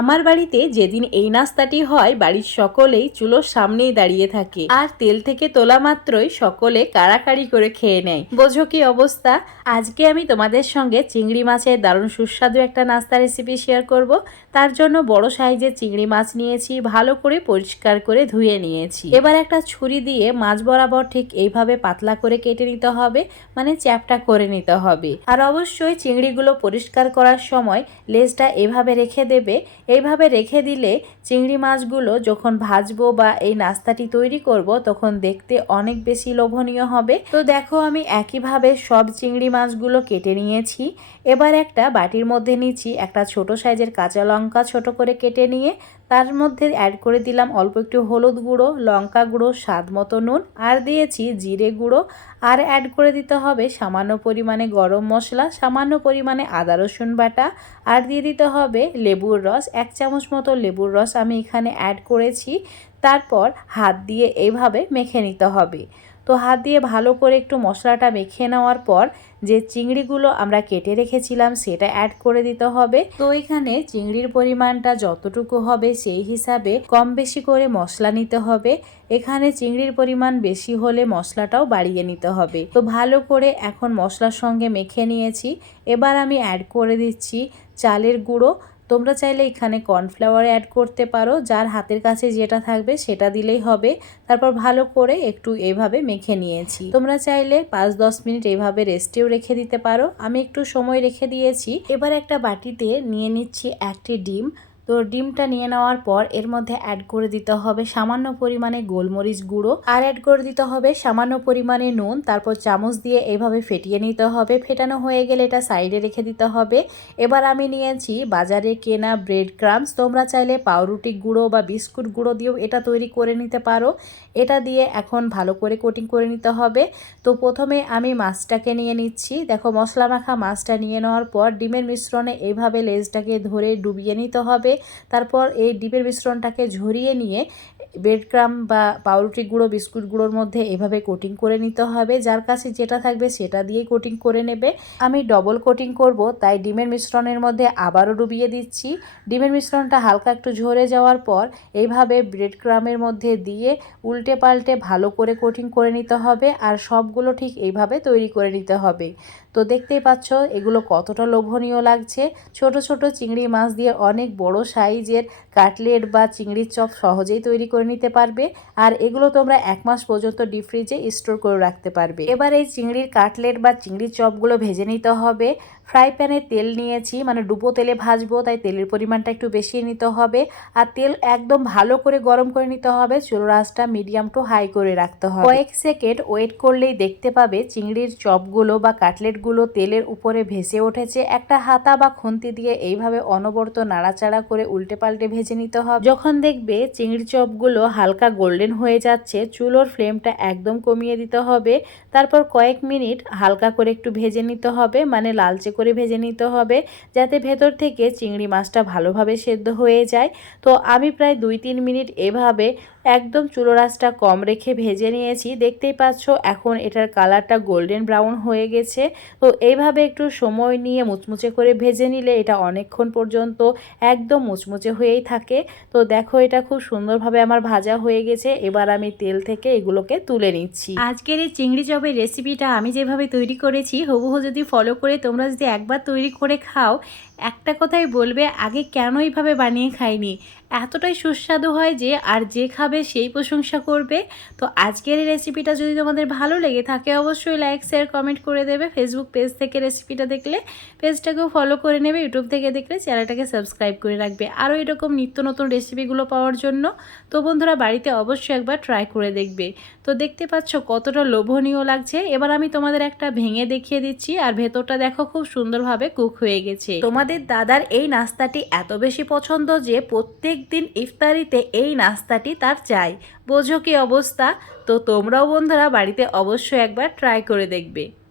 আমার বাড়িতে যেদিন এই নাস্তাটি হয়, বাড়ির সকলেই চুলোর সামনেই দাঁড়িয়ে থাকে। আর তেল থেকে তোলা মাত্রই সকলে কাড়াকাড়ি করে খেয়ে নেয়। বোঝো কি অবস্থা? আজকে আমি তোমাদের সঙ্গে চিংড়ি মাছের দারুণ সুস্বাদু একটা নাস্তা রেসিপি শেয়ার করব। তার জন্য বড় সাইজের চিংড়ি মাছ নিয়েছি, ভালো করে পরিষ্কার করে ধুয়ে নিয়েছি। এবার একটা ছুরি দিয়ে মাছ বরাবর ঠিক এইভাবে পাতলা করে কেটে নিতে হবে মানে চ্যাপটা করে নিতে হবে। আর অবশ্যই চিংড়িগুলো পরিষ্কার করার সময় লেজটা এভাবে রেখে দেবে এইভাবে রেখে দিলে চিংড়ি মাছগুলো যখন ভাজবো বা এই নাস্তাটি তৈরি করব, তখন দেখতে অনেক বেশি লোভনীয় হবে। তো দেখো, আমি একইভাবে সব চিংড়ি মাছগুলো কেটে নিয়েছি। এবার একটা বাটির মধ্যে নিচ্ছি একটা ছোট সাইজের কাঁচা লঙ্কা ছোট করে কেটে নিয়ে তার মধ্যে অ্যাড করে দিলাম অল্প একটু হলুদ গুঁড়ো, লঙ্কা গুঁড়ো, স্বাদ মতো নুন আর দিয়েছি জিরে গুঁড়ো। আর অ্যাড করে দিতে হবে সামান্য পরিমাণে গরম মশলা, সামান্য পরিমাণে আদা রসুন বাটা আর দিয়ে দিতে হবে লেবুর রস। এক চামচ মতো লেবুর রস আমি এখানে অ্যাড করেছি। তারপর হাত দিয়ে এইভাবে মেখে নিতে হবে। তো হাত দিয়ে ভালো করে একটু মশলাটা মেখে নেওয়ার পর যে চিংড়িগুলো আমরা কেটে রেখেছিলাম সেটা অ্যাড করে দিতে হবে। তো এখানে চিংড়ির পরিমাণটা যতটুকু হবে সেই হিসাবে কম বেশি করে মশলা নিতে হবে। এখানে চিংড়ির পরিমাণ বেশি হলে মশলাটাও বাড়িয়ে নিতে হবে। তো ভালো করে এখন মশলার সঙ্গে মেখে নিয়েছি। এবার আমি অ্যাড করে দিচ্ছি চালের গুঁড়ো। তোমরা চাইলে এখানে কর্নফ্লাওয়ার অ্যাড করতে পারো, যার হাতের কাছে যেটা থাকবে সেটা দিলেই হবে। তারপর ভালো করে একটু এভাবে মেখে নিয়েছি। তোমরা চাইলে পাঁচ দশ মিনিট এভাবে রেস্টেও রেখে দিতে পারো। আমি একটু সময় রেখে দিয়েছি। এবার একটা বাটিতে নিয়ে নিচ্ছি একটি ডিম। তো ডিমটা নিয়ে নেওয়ার পর এর মধ্যে অ্যাড করে দিতে হবে সামান্য পরিমাণে গোলমরিচ গুঁড়ো। আর অ্যাড করে দিতে হবে সামান্য পরিমাণে নুন, তারপর চামচ দিয়ে এইভাবে ফেটিয়ে নিতে হবে। ফেটানো হয়ে গেলে এটা সাইডে রেখে দিতে হবে। এবার আমি নিয়েছি বাজারে কেনা ব্রেড ক্রামস তোমরা চাইলে পাউরুটি গুঁড়ো বা বিস্কুট গুঁড়ো দিয়েও এটা তৈরি করে নিতে পারো। এটা দিয়ে এখন ভালো করে কোটিং করে নিতে হবে। তো প্রথমে আমি মাছটাকে নিয়ে নিচ্ছি। দেখো মশলা মাখা মাছটা নিয়ে নেওয়ার পর ডিমের মিশ্রণে এইভাবে লেজটাকে ধরে ডুবিয়ে নিতে হবে। তারপর এই ডিমের মিশ্রণটাকে ঝরিয়ে নিয়ে ব্রেড ক্রাম বা পাউরুটি গুঁড়ো, বিস্কুট গুঁড়োর মধ্যে এভাবে কোটিং করে নিতে হবে। যার কাছে যেটা থাকবে সেটা দিয়ে কোটিং করে নেবে। আমি ডবল কোটিং করব, তাই ডিমের মিশ্রণের মধ্যে আবারও ডুবিয়ে দিচ্ছি। ডিমের মিশ্রণটা হালকা একটু ঝরে যাওয়ার পর এইভাবে ব্রেড ক্রামের মধ্যে দিয়ে উল্টে পাল্টে ভালো করে কোটিং করে নিতে হবে। আর সবগুলো ঠিক এইভাবে তৈরি করে নিতে হবে। তো দেখতেই পাচ্ছ, এগুলো কতটা লোভনীয় লাগছে। ছোট ছোট চিংড়ি মাছ দিয়ে অনেক বড় সাইজের কাটলেট বা চিংড়ির চপ সহজেই তৈরি করে নিতে পারবে। আর এগুলো তোমরা এক মাস পর্যন্ত ডিপ ফ্রিজে স্টোর করে রাখতে পারবে। এবার এই চিংড়ির কাটলেট বা চিংড়ির চপগুলো ভেজে নিতে হবে। ফ্রাই প্যানে তেল নিয়েছি মানে ডুবো তেলে ভাজবো, তাই তেলের পরিমাণটা একটু বেশি নিতে হবে। আর তেল একদম ভালো করে গরম করে নিতে হবে চুলো রাসটা মিডিয়াম টু হাই করে রাখতে হবে। কয়েক সেকেন্ড ওয়েট করলেই দেখতে পাবে চিংড়ির চপগুলো বা কাটলেটগুলো তেলের উপরে ভেসে উঠেছে। একটা হাতা বা খুন্তি দিয়ে এইভাবে অনবরত নাড়াচাড়া করে উল্টে পাল্টে ভেজে নিতে হবে। যখন দেখবে চিংড়ি চপগুলো হালকা গোল্ডেন হয়ে যাচ্ছে, চুলোর ফ্লেমটা একদম কমিয়ে দিতে হবে। তারপর কয়েক মিনিট হালকা করে একটু ভেজে নিতে হবে মানে লালচে করে ভেজে নিতে হবে, যাতে ভেতর থেকে চিংড়ি মাছটা ভালোভাবে সেদ্ধ হয়ে যায়। তো আমি প্রায় দুই তিন মিনিট এভাবে একদম চুলো রাসটা কম রেখে ভেজে নিয়েছি। দেখতেই পাচ্ছ, এখন এটার কালারটা গোল্ডেন ব্রাউন হয়ে গেছে। তো এইভাবে একটু সময় নিয়ে মুচমুচে করে ভেজে নিলে এটা অনেকক্ষণ পর্যন্ত একদম মুচমুচে হয়েই থাকে। তো দেখো, এটা খুব সুন্দরভাবে আমার ভাজা হয়ে গেছে। এবার আমি তেল থেকে এগুলোকে তুলে নিচ্ছি। আজকের এই চিংড়ি চপের রেসিপিটা আমি যেভাবে তৈরি করেছি, হুবহু যদি ফলো করে তোমরা যদি একবার তৈরি করে খাও একটা কথাই বলবে, আগে কেন এইভাবে বানিয়ে খাইনি এতটাই সুস্বাদু হয় যে, আর যে খাবে সেই প্রশংসা করবে। তো আজকের এই রেসিপিটা যদি তোমাদের ভালো লেগে থাকে, অবশ্যই লাইক শেয়ার কমেন্ট করে দেবে। ফেসবুক পেজ থেকে রেসিপিটা দেখলে পেজটাকেও ফলো করে নেবে। ইউটিউব থেকে দেখলে চ্যানেলটাকে সাবস্ক্রাইব করে রাখবে। আরও এরকম নিত্য নতুন রেসিপিগুলো পাওয়ার জন্য, তো বন্ধুরা বাড়িতে অবশ্যই একবার ট্রাই করে দেখবে। তো দেখতে পাচ্ছ কতটা লোভনীয় লাগছে। এবার আমি তোমাদের একটা ভেঙে দেখিয়ে দিচ্ছি। আর ভেতরটা দেখো খুব সুন্দরভাবে কুক হয়ে গেছে। তোমাদের দাদার এই নাস্তাটি এত বেশি পছন্দ যে প্রত্যেক দিন ইফতারিতে এই নাস্তাটি তার চাই। বোঝো কি অবস্থা? তো তোমরাও বন্ধুরা বাড়িতে অবশ্যই একবার ট্রাই করে দেখবে।